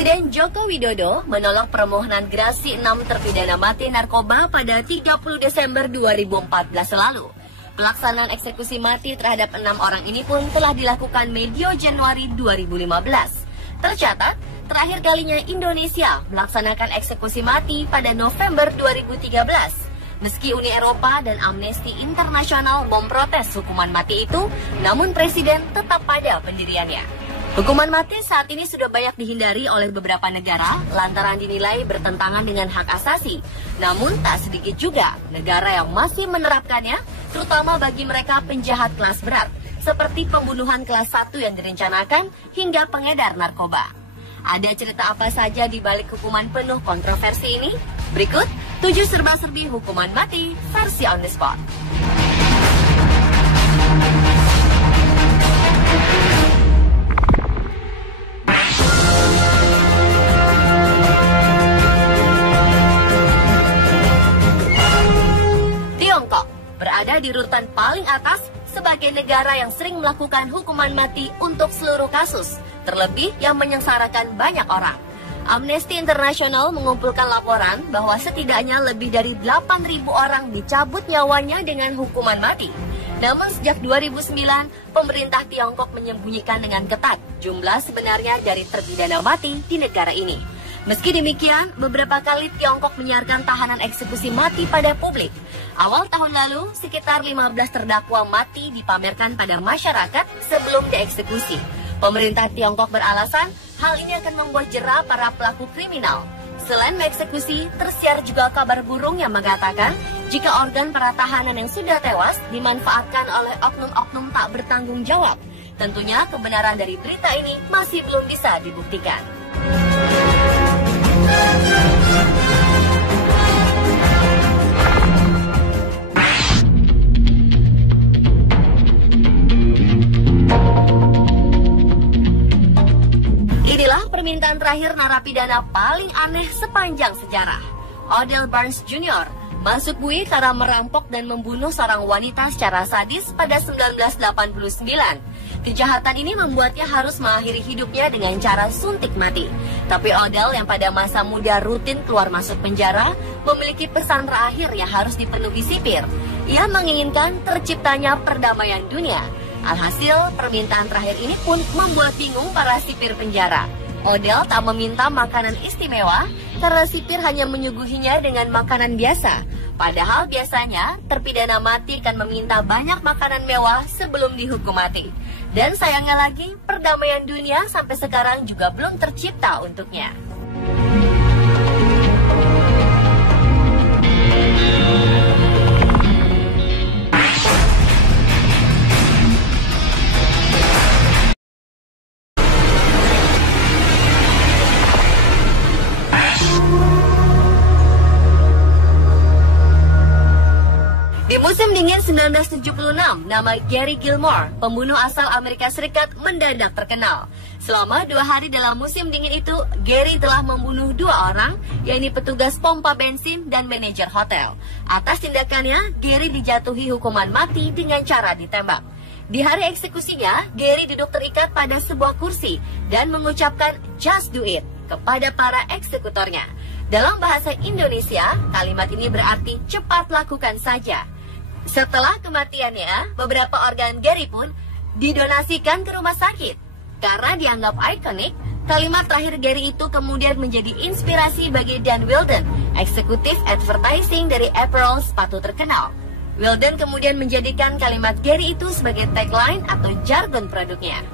Presiden Joko Widodo menolak permohonan gerasi 6 terpidana mati narkoba pada 30 Desember 2014 lalu. Pelaksanaan eksekusi mati terhadap 6 orang ini pun telah dilakukan medio Januari 2015. Tercatat, terakhir kalinya Indonesia melaksanakan eksekusi mati pada November 2013. Meski Uni Eropa dan Amnesty Internasional memprotes hukuman mati itu, namun Presiden tetap pada pendiriannya. Hukuman mati saat ini sudah banyak dihindari oleh beberapa negara lantaran dinilai bertentangan dengan hak asasi. Namun tak sedikit juga negara yang masih menerapkannya, terutama bagi mereka penjahat kelas berat, seperti pembunuhan kelas 1 yang direncanakan hingga pengedar narkoba. Ada cerita apa saja di balik hukuman penuh kontroversi ini? Berikut 7 serba-serbi hukuman mati versi on the spot. Tiongkok berada di urutan paling atas sebagai negara yang sering melakukan hukuman mati untuk seluruh kasus, terlebih yang menyengsarakan banyak orang. Amnesty International mengumpulkan laporan bahwa setidaknya lebih dari 8.000 orang dicabut nyawanya dengan hukuman mati. Namun sejak 2009, pemerintah Tiongkok menyembunyikan dengan ketat jumlah sebenarnya dari terpidana mati di negara ini. Meski demikian, beberapa kali Tiongkok menyiarkan tahanan eksekusi mati pada publik. Awal tahun lalu, sekitar 15 terdakwa mati dipamerkan pada masyarakat sebelum dieksekusi. Pemerintah Tiongkok beralasan hal ini akan membuat jera para pelaku kriminal. Selain mengeksekusi, tersiar juga kabar burung yang mengatakan jika organ para tahanan yang sudah tewas dimanfaatkan oleh oknum-oknum tak bertanggung jawab. Tentunya kebenaran dari berita ini masih belum bisa dibuktikan. Inilah permintaan terakhir narapidana paling aneh sepanjang sejarah. Odell Barnes Jr. masuk bui karena merampok dan membunuh seorang wanita secara sadis pada 1989. Kejahatan ini membuatnya harus mengakhiri hidupnya dengan cara suntik mati. Tapi Odell yang pada masa muda rutin keluar masuk penjara memiliki pesan terakhir yang harus dipenuhi sipir. Ia menginginkan terciptanya perdamaian dunia. Alhasil, permintaan terakhir ini pun membuat bingung para sipir penjara. Odell tak meminta makanan istimewa karena sipir hanya menyuguhinya dengan makanan biasa. Padahal biasanya terpidana mati akan meminta banyak makanan mewah sebelum dihukum mati. Dan sayangnya lagi, perdamaian dunia sampai sekarang juga belum tercipta untuknya. Di musim dingin 1976, nama Gary Gilmore, pembunuh asal Amerika Serikat, mendadak terkenal. Selama 2 hari dalam musim dingin itu, Gary telah membunuh 2 orang, yaitu petugas pompa bensin dan manajer hotel. Atas tindakannya, Gary dijatuhi hukuman mati dengan cara ditembak. Di hari eksekusinya, Gary duduk terikat pada sebuah kursi dan mengucapkan "Just do it" kepada para eksekutornya. Dalam bahasa Indonesia, kalimat ini berarti cepat lakukan saja. Setelah kematiannya, beberapa organ Gary pun didonasikan ke rumah sakit. Karena dianggap ikonik, kalimat terakhir Gary itu kemudian menjadi inspirasi bagi Dan Wilden, eksekutif advertising dari apparel sepatu terkenal. Wilden kemudian menjadikan kalimat Gary itu sebagai tagline atau jargon produknya.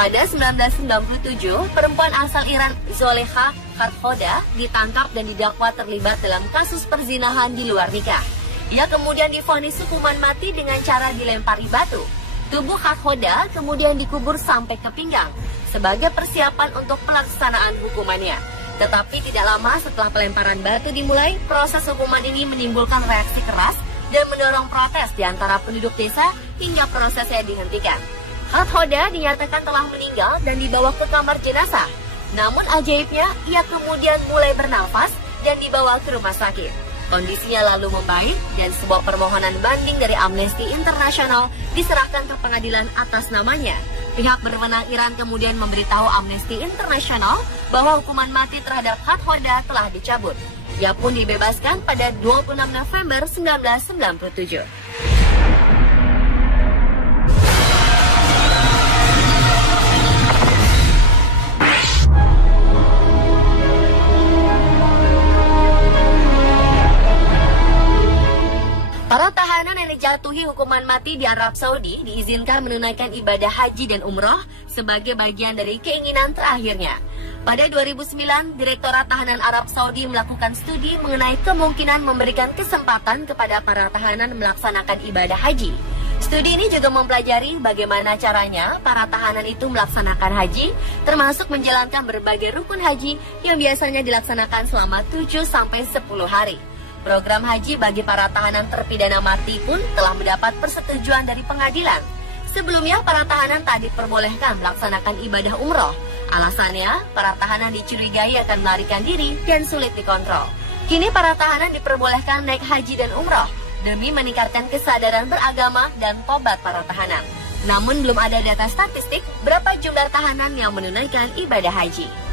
Pada 1997, perempuan asal Iran Zolekha Khathoda ditangkap dan didakwa terlibat dalam kasus perzinahan di luar nikah. Ia kemudian divonis hukuman mati dengan cara dilempari batu. Tubuh Khathoda kemudian dikubur sampai ke pinggang sebagai persiapan untuk pelaksanaan hukumannya. Tetapi tidak lama setelah pelemparan batu dimulai, proses hukuman ini menimbulkan reaksi keras dan mendorong protes di antara penduduk desa hingga prosesnya dihentikan. Khathoda dinyatakan telah meninggal dan dibawa ke kamar jenazah. Namun ajaibnya, ia kemudian mulai bernafas dan dibawa ke rumah sakit. Kondisinya lalu membaik dan sebuah permohonan banding dari Amnesty International diserahkan ke pengadilan atas namanya. Pihak berwenang Iran kemudian memberitahu Amnesty International bahwa hukuman mati terhadap Khathoda telah dicabut. Ia pun dibebaskan pada 26 November 1997. Para tahanan yang dijatuhi hukuman mati di Arab Saudi diizinkan menunaikan ibadah haji dan umroh sebagai bagian dari keinginan terakhirnya. Pada 2009, Direktorat Tahanan Arab Saudi melakukan studi mengenai kemungkinan memberikan kesempatan kepada para tahanan melaksanakan ibadah haji. Studi ini juga mempelajari bagaimana caranya para tahanan itu melaksanakan haji, termasuk menjalankan berbagai rukun haji yang biasanya dilaksanakan selama 7-10 hari. Program haji bagi para tahanan terpidana mati pun telah mendapat persetujuan dari pengadilan. Sebelumnya, para tahanan tak diperbolehkan melaksanakan ibadah umroh. Alasannya, para tahanan dicurigai akan melarikan diri dan sulit dikontrol. Kini para tahanan diperbolehkan naik haji dan umroh demi meningkatkan kesadaran beragama dan tobat para tahanan. Namun belum ada data statistik berapa jumlah tahanan yang menunaikan ibadah haji.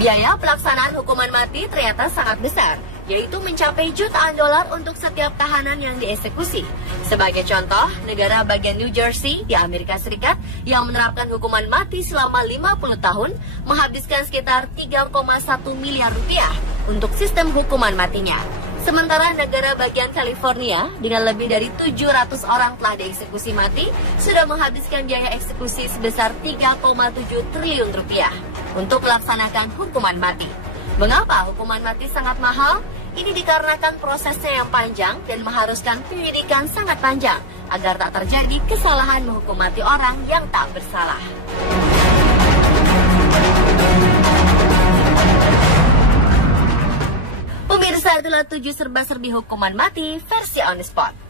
Biaya pelaksanaan hukuman mati ternyata sangat besar, yaitu mencapai jutaan dolar untuk setiap tahanan yang dieksekusi. Sebagai contoh, negara bagian New Jersey di Amerika Serikat yang menerapkan hukuman mati selama 50 tahun menghabiskan sekitar 3,1 miliar rupiah untuk sistem hukuman matinya. Sementara negara bagian California dengan lebih dari 700 orang telah dieksekusi mati sudah menghabiskan biaya eksekusi sebesar 3,7 triliun rupiah untuk melaksanakan hukuman mati. Mengapa hukuman mati sangat mahal? Ini dikarenakan prosesnya yang panjang dan mengharuskan penyidikan sangat panjang agar tak terjadi kesalahan menghukum mati orang yang tak bersalah. Pemirsa, itulah 7 serba-serbi hukuman mati versi on the spot.